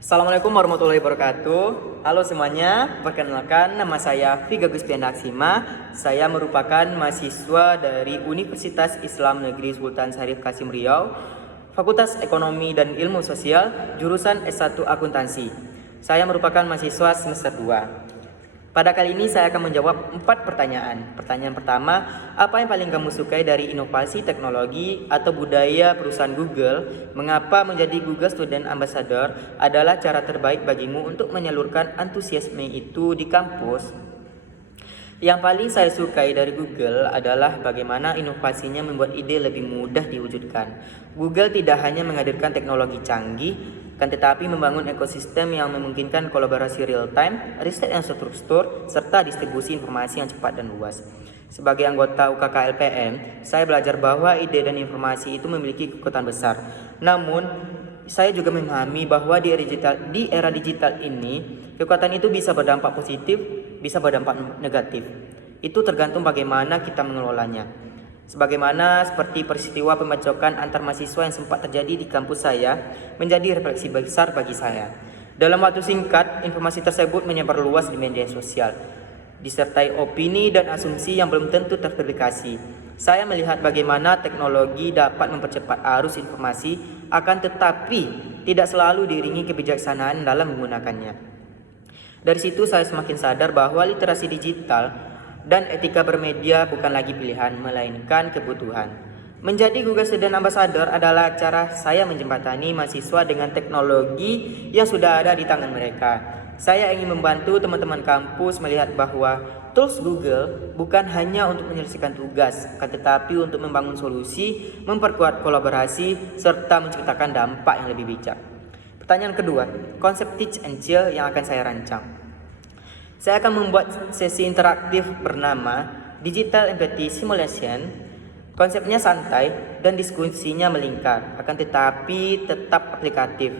Assalamualaikum warahmatullahi wabarakatuh. Halo semuanya, perkenalkan nama saya Viga Guspianda Aksima. Saya merupakan mahasiswa dari Universitas Islam Negeri Sultan Syarif Kasim Riau, Fakultas Ekonomi dan Ilmu Sosial, jurusan S1 Akuntansi. Saya merupakan mahasiswa semester 2. Pada kali ini saya akan menjawab 4 pertanyaan. Pertanyaan pertama, apa yang paling kamu sukai dari inovasi teknologi atau budaya perusahaan Google? Mengapa menjadi Google Student Ambassador adalah cara terbaik bagimu untuk menyalurkan antusiasme itu di kampus? Yang paling saya sukai dari Google adalah bagaimana inovasinya membuat ide lebih mudah diwujudkan. Google tidak hanya menghadirkan teknologi canggih, kan tetapi membangun ekosistem yang memungkinkan kolaborasi real-time, riset yang struktur, serta distribusi informasi yang cepat dan luas. Sebagai anggota UKK LPM, saya belajar bahwa ide dan informasi itu memiliki kekuatan besar. Namun, saya juga memahami bahwa di era digital ini, kekuatan itu bisa berdampak positif, bisa berdampak negatif. Itu tergantung bagaimana kita mengelolanya. Sebagaimana seperti peristiwa pembacokan antar mahasiswa yang sempat terjadi di kampus saya, menjadi refleksi besar bagi saya. Dalam waktu singkat, informasi tersebut menyebar luas di media sosial, disertai opini dan asumsi yang belum tentu terverifikasi. Saya melihat bagaimana teknologi dapat mempercepat arus informasi, akan tetapi tidak selalu diiringi kebijaksanaan dalam menggunakannya. Dari situ saya semakin sadar bahwa literasi digital dan etika bermedia bukan lagi pilihan, melainkan kebutuhan. Menjadi Google Student Ambassador adalah cara saya menjembatani mahasiswa dengan teknologi yang sudah ada di tangan mereka. Saya ingin membantu teman-teman kampus melihat bahwa tools Google bukan hanya untuk menyelesaikan tugas, tetapi untuk membangun solusi, memperkuat kolaborasi, serta menciptakan dampak yang lebih bijak. Pertanyaan kedua, konsep Teach and Chill yang akan saya rancang. Saya akan membuat sesi interaktif bernama Digital Empathy Simulation. Konsepnya santai dan diskusinya melingkar, akan tetapi tetap aplikatif.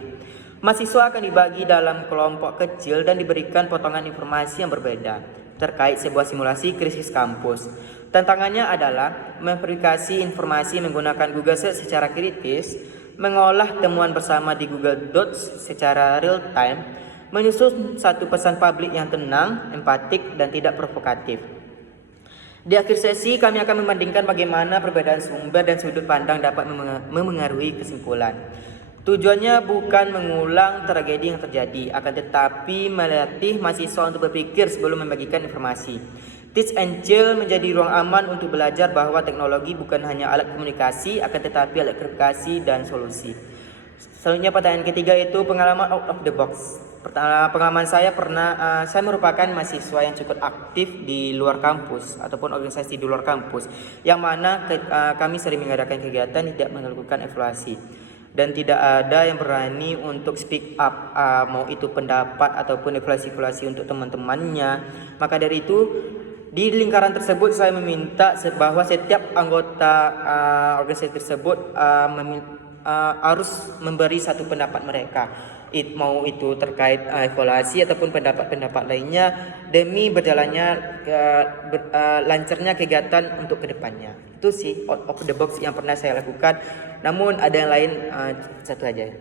Mahasiswa akan dibagi dalam kelompok kecil dan diberikan potongan informasi yang berbeda terkait sebuah simulasi krisis kampus. Tantangannya adalah memverifikasi informasi menggunakan Google Search secara kritis, mengolah temuan bersama di Google Docs secara real time, menyusun satu pesan publik yang tenang, empatik, dan tidak provokatif. Di akhir sesi, kami akan membandingkan bagaimana perbedaan sumber dan sudut pandang dapat memengaruhi kesimpulan. Tujuannya bukan mengulang tragedi yang terjadi, akan tetapi melatih mahasiswa untuk berpikir sebelum membagikan informasi. Teach and Chill menjadi ruang aman untuk belajar bahwa teknologi bukan hanya alat komunikasi, akan tetapi alat verifikasi dan solusi. Selanjutnya pertanyaan ketiga itu pengalaman out of the box. Pengalaman saya saya merupakan mahasiswa yang cukup aktif di luar kampus ataupun organisasi di luar kampus, yang mana kami sering mengadakan kegiatan tidak melakukan evaluasi dan tidak ada yang berani untuk speak up, mau itu pendapat ataupun evaluasi untuk teman-temannya. Maka dari itu, di lingkaran tersebut saya meminta bahwa setiap anggota organisasi tersebut harus memberi satu pendapat mereka, mau itu terkait evaluasi ataupun pendapat-pendapat lainnya, demi berjalannya lancarnya kegiatan untuk kedepannya. Itu sih out of the box yang pernah saya lakukan. Namun ada yang lain, satu aja.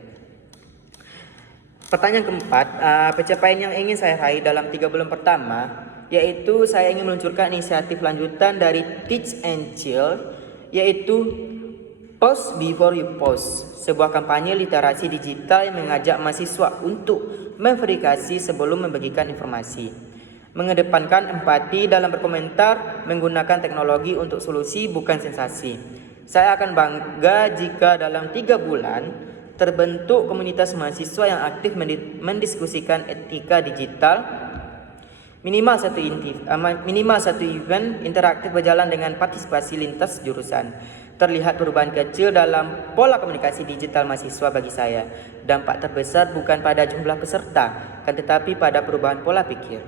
Pertanyaan keempat, pencapaian yang ingin saya raih dalam 3 bulan pertama, yaitu saya ingin meluncurkan inisiatif lanjutan dari Teach and Chill, yaitu Post Before You Post, sebuah kampanye literasi digital yang mengajak mahasiswa untuk memverifikasi sebelum membagikan informasi, mengedepankan empati dalam berkomentar, menggunakan teknologi untuk solusi bukan sensasi. Saya akan bangga jika dalam 3 bulan terbentuk komunitas mahasiswa yang aktif mendiskusikan etika digital. Minimal satu event interaktif berjalan dengan partisipasi lintas jurusan. Terlihat perubahan kecil dalam pola komunikasi digital mahasiswa bagi saya. Dampak terbesar bukan pada jumlah peserta, kan tetapi pada perubahan pola pikir.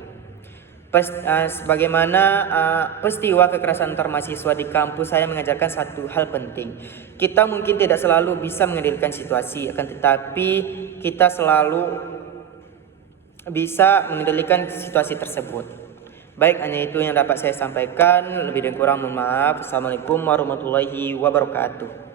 Sebagaimana peristiwa kekerasan antar mahasiswa di kampus saya mengajarkan satu hal penting. Kita mungkin tidak selalu bisa mengendalikan situasi, akan tetapi kita selalu bisa mengendalikan situasi tersebut. Baik, hanya itu yang dapat saya sampaikan. Lebih dan kurang mohon maaf. Assalamualaikum warahmatullahi wabarakatuh.